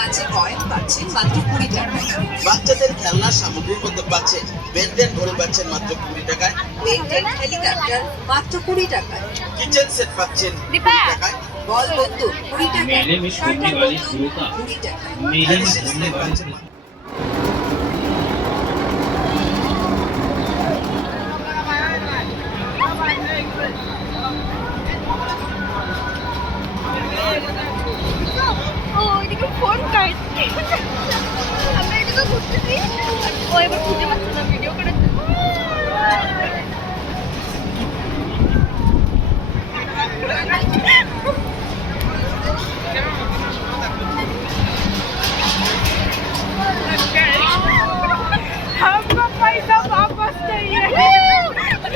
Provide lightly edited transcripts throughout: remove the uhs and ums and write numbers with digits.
কাঁচের কয়েন পাচ্ছেন মাত্র 20 টাকায়। বাচ্চাদের খেলনার সামগ্রীর মধ্যে পাচ্ছেন বেনটেন ঘড়ি পাচ্ছেন মাত্র 20 টাকায়। বেনটেন হেলিকপ্টার মাত্র 20 টাকায়। কিচেন সেট পাচ্ছেন 20 টাকায়। বল বন্দুক 20 টাকায়। मेले में শার্টার घूमने वाली বোতল शुरू का 20 টাকায়। मेले में घूमने वाली ও ওইদিকে ফোন কাটছে আমরা এদিকে ঘুরতেছি ও এবার খুঁজে পাচ্ছে না ভিডিও করে हमको पैसा वापस चाहिए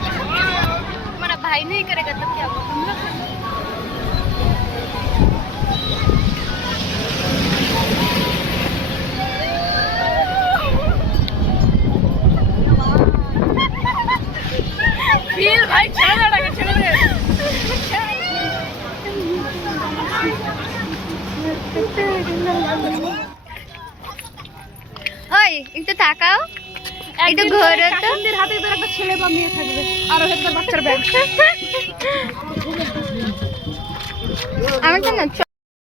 हमारा भाई नहीं करेगा तो क्या होगा फील भाई चला लगा चले दे ওই একটু তাকাও একটু ঘোরো তো কাশিমদের হাতে ধরে একটা ছেলে বা মেয়ে থাকবে আর ওর একটা বাচ্চার ব্যাগ আমার তো না